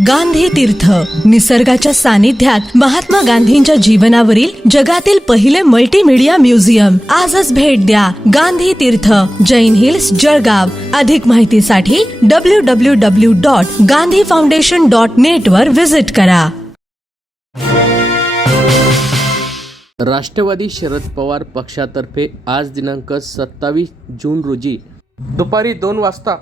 गांधी तीर्थ. निसर्गाच्या सानिध्यात महात्मा गांधींच्या जीवनावरील जगातील पहिले मल्टीमीडिया म्युझियम आजच भेट द्या गांधी तीर्थ. जैन हिल्स जळगाव. अधिक माहितीसाठी W W W dot Gandhi foundation dot net वर व्हिजिट करा. राष्ट्रवादी शरद पवार पक्षातर्फे आज दिनांक सत्तावीस जून रोजी दुपारी दोन वाजता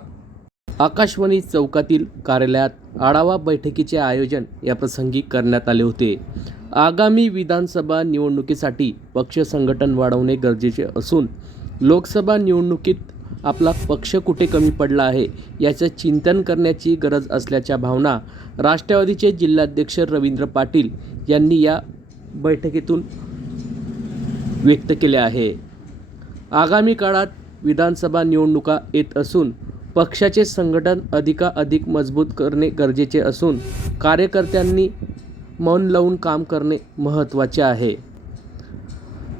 आकाशवाणी चौकातील कार्यालयात आढावा बैठकीचे आयोजन याप्रसंगी करण्यात आले होते. आगामी विधानसभा निवडणुकीसाठी पक्ष संघटन वाढवणे गरजेचे असून लोकसभा निवडणुकीत आपला पक्ष कुठे कमी पडला आहे याचं चिंतन करण्याची गरज असल्याच्या भावना राष्ट्रवादीचे जिल्हाध्यक्ष रवींद्र पाटील यांनी या बैठकीतून व्यक्त केले आहे. आगामी काळात विधानसभा निवडणुका येत असून पक्षाचे संघटन अधिकाधिक मजबूत करणे गरजेचे असून कार्यकर्त्यांनी मन लावून काम करणे महत्त्वाचे आहे.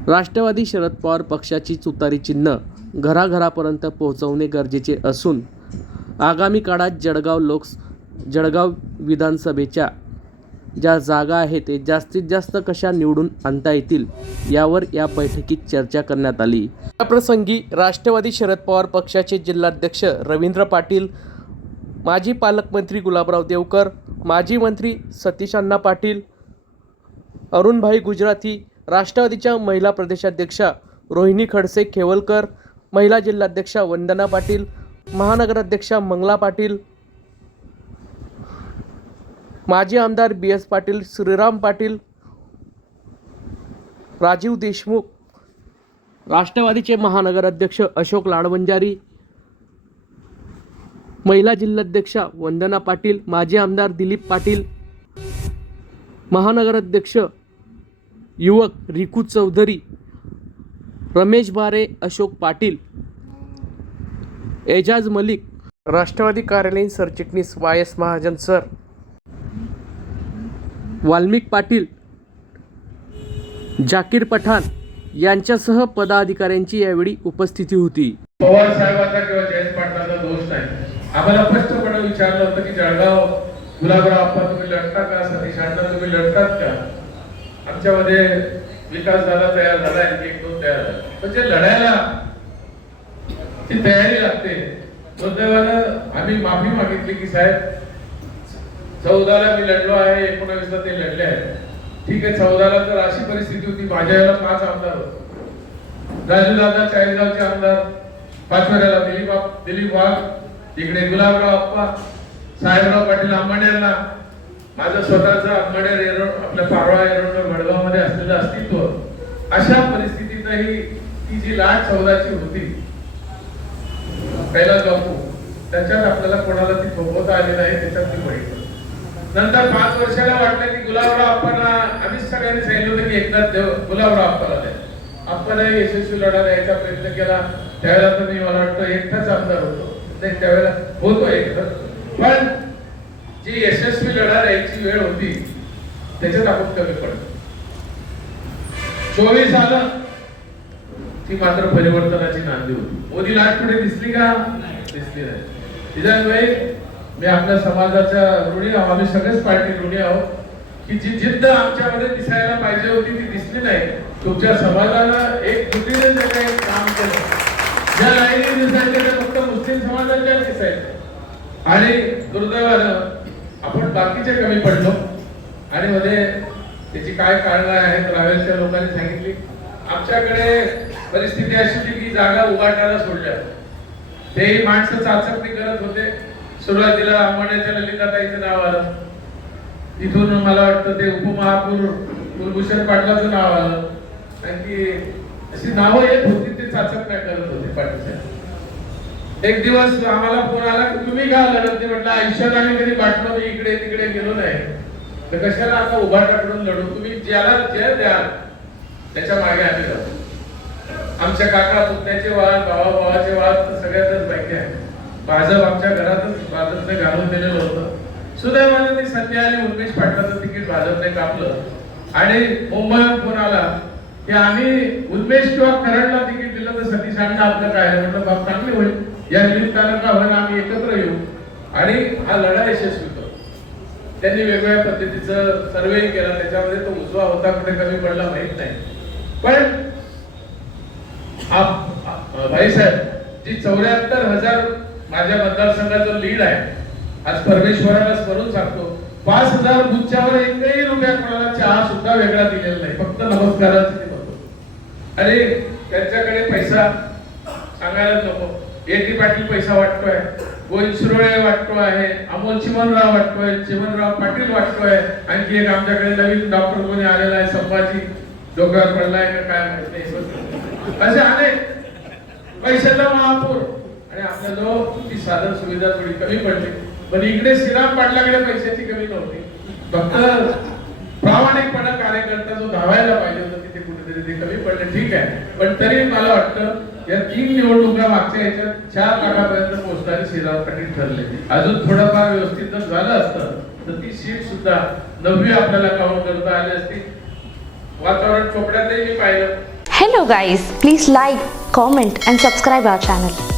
राष्ट्रवादी शरद पवार पक्षाची तुतारी चिन्ह घराघरापर्यंत पोहोचवणे गरजेचे असून आगामी काळात जळगाव लोक जळगाव विधानसभेच्या ज्या जागा आहेत ते जास्तीत जास्त कशा निवडून आणता येतील यावर या बैठकीत चर्चा करण्यात आली. या प्रसंगी राष्ट्रवादी शरद पवार पक्षाचे जिल्हाध्यक्ष रवींद्र पाटील माजी पालकमंत्री गुलाबराव देवकर माजी मंत्री सतीश अण्णा पाटील अरुणभाई गुजराती राष्ट्रवादीच्या महिला प्रदेशाध्यक्षा रोहिणी खडसे खेवलकर महिला जिल्हाध्यक्षा वंदना पाटील महानगराध्यक्षा मंगला पाटील माजी आमदार बी एस पाटील श्रीराम पाटील राजीव देशमुख राष्ट्रवादीचे महानगराध्यक्ष अशोक लाडवंजारी महिला जिल्हाध्यक्षा वंदना पाटील माजी आमदार दिलीप पाटील महानगराध्यक्ष युवक रिकू चौधरी रमेश बारे अशोक पाटील एजाज मलिक राष्ट्रवादी कार्यालयीन सरचिटणीस Y S Mahajan sir Valmik Patil Zakir Pathan यांच्यासह पदाधिकाऱ्यांची यावेळी उपस्थिती होती. पवार साहेबांचा किंवा जयंत पाटलांचा दोष नाही आम्हाला स्पष्टपणे विचारलं होतं की जळगाव गुलाबराव आपण तुम्ही लढता का? सतीश अण्णा तुम्ही लढतात का? आमच्यामध्ये विकास झाला तयार झाला आणखी एक दोन तयार झाला. म्हणजे लढायला ती तयारी लागते दुर्दैवानं आम्ही माफी मागितली की साहेब चौदाला मी लढलो आहे एकोणावीसला ते लढले आहेत. ठीक आहे चौदाला तर अशी परिस्थिती होती माझ्या वेळेला पाच आमदार होते. राजू दादा चाळीसगावचे आमदार पाचव्याला दिलीप दिलीप वाघ इकडे गुलाबराव अप्पा साहेबराव पाटील आंबाड्यांना माझं स्वतःचं आंबाड्या एरोड आपल्या पारवा एरोड वडगावमध्ये असलेलं अस्तित्व. अशा परिस्थितीतही ती जी लाट चौदाची होती पहिला जाऊ त्याच्यात आपल्याला कोणाला ती थोपवता आली नाही त्याच्यात ती बघितलं नंतर पाच वर्षाला वाटलं की गुलाबराव आप्पांना आम्हीच सगळ्यांनी सांगितलं होतं की एकदा देव गुलाबराव आप्पाला द्या. आपण यशस्वी लढा द्यायचा प्रयत्न केला. त्यावेळेला तर मी मला वाटतं एकटाच आमदार होतो. नाही त्यावेळेला होतो एकटाच. पण जी यशस्वी लढा द्यायची वेळ होती त्याच्यात आपण कमी पडतो चोवीस आलं ती मात्र परिवर्तनाची नांदी होती. मोदी लाट पुढे दिसली का? दिसली नाही. मी आपल्या समाजाच्या ऋणी आहोत. आम्ही सगळेच पार्टी ऋणी आहोत. की जी जिद्द आमच्यामध्ये दिसायला पाहिजे होती ती दिसली नाही. तुमच्या समाजाला एक कृतीने जे काही काम केलं ज्या लाईनी दिसायच्या ते फक्त मुस्लिम समाजाच्या दिसायच्या आणि दुर्दैवानं आपण बाकीचे कमी पडलो. आणि मध्ये त्याची काय कारणं आहेत रावेरच्या लोकांनी सांगितली. आमच्याकडे परिस्थिती अशी होती की जागा उघडण्याला सोडल्या. तेही माणसं चाचपणी करत होते. सुरुवातीला अंबाड्याच्या ललिताताईचं नाव आलं. तिथून मला वाटतं ते उपमहापूर कुलभूषण पाटलाचं नाव आलं. आणखी अशी नावं येत होती ते चाचपण्या करत होते पाटील एक दिवस आम्हाला फोन आला की तुम्ही का लढत नाही म्हटलं आयुष्यात आम्ही कधी बाटलो मी इकडे तिकडे गेलो नाही. तर कशाला आता उभा उभाटाकडून लढू? तुम्ही ज्याला जे द्याल त्याच्यामागे आम्ही जातो आमच्या काका पुतण्याचे वाद भावा भावाचे वाद सगळ्यातच माहिती आहे. भाजप आमच्या घरातच भाजपने घालून दिलेलं होतं. सुदैवाने ती संधी आली उन्मेश पाटलाचं तिकीट भाजपने कापलं. आणि मुंबईहून फोन आला की आम्ही उन्मेश किंवा करडला तिकीट दिलं तर सतीश अण्णा आपलं काय म्हटलं बाप चांगली होईल. या निमित्तानं का होईल आम्ही एकत्र येऊ. आणि हा लढा यशस्वी होतो. त्यांनी वेगवेगळ्या पद्धतीचं सर्वे केला. त्याच्यामध्ये तो उजवा होता कुठे कमी पडला माहीत नाही. पण भाई साहेब जी चौऱ्याहत्तर हजार माझ्या मतदारसंघाचा लीड आहे. आज परमेश्वराला स्मरून सांगतो पाच हजार बुथच्यावर एकही रुपया कोणाला चहा सुद्धा वेगळा दिलेला नाही फक्त नमस्काराचे अरे त्यांच्याकडे पैसा सांगायला नको. ए टी पाटील पैसा वाटतोय गोविंद सुरोळे वाटतो आहे अमोल चिमनराव वाटतोय चिमनराव पाटील वाटतोय. आणखी एक आमच्याकडे नवीन डॉक्टर कोणी आलेला आहे संभाजी. डोक्यावर पडलाय का काय माहीत नाही. असे अनेक पैशाचा महापूर. आणि ती साधन सुविधा थोडी कमी पडली. पण इकडे श्रीराम पाटलाकडे पैशाची कमी नव्हती. फक्त प्रामाणिकपणा कार्यकर्ता जो धावायला पाहिजे होता तिथे कुठेतरी ते कमी पडले. ठीक आहे. पण तरी मला वाटतं या तीन निवडणुका मागच्या याच्यात चार लाखापर्यंत पोहोचणारे श्रीराम पाटील ठरले. अजून थोडंफार व्यवस्थित जर झालं असतं तर ती सीट सुद्धा नववी आपल्याला काउंट करता आली असती. वातावरण चोपड्यातही मी पाहिलं. Hello guys please like comment and subscribe our channel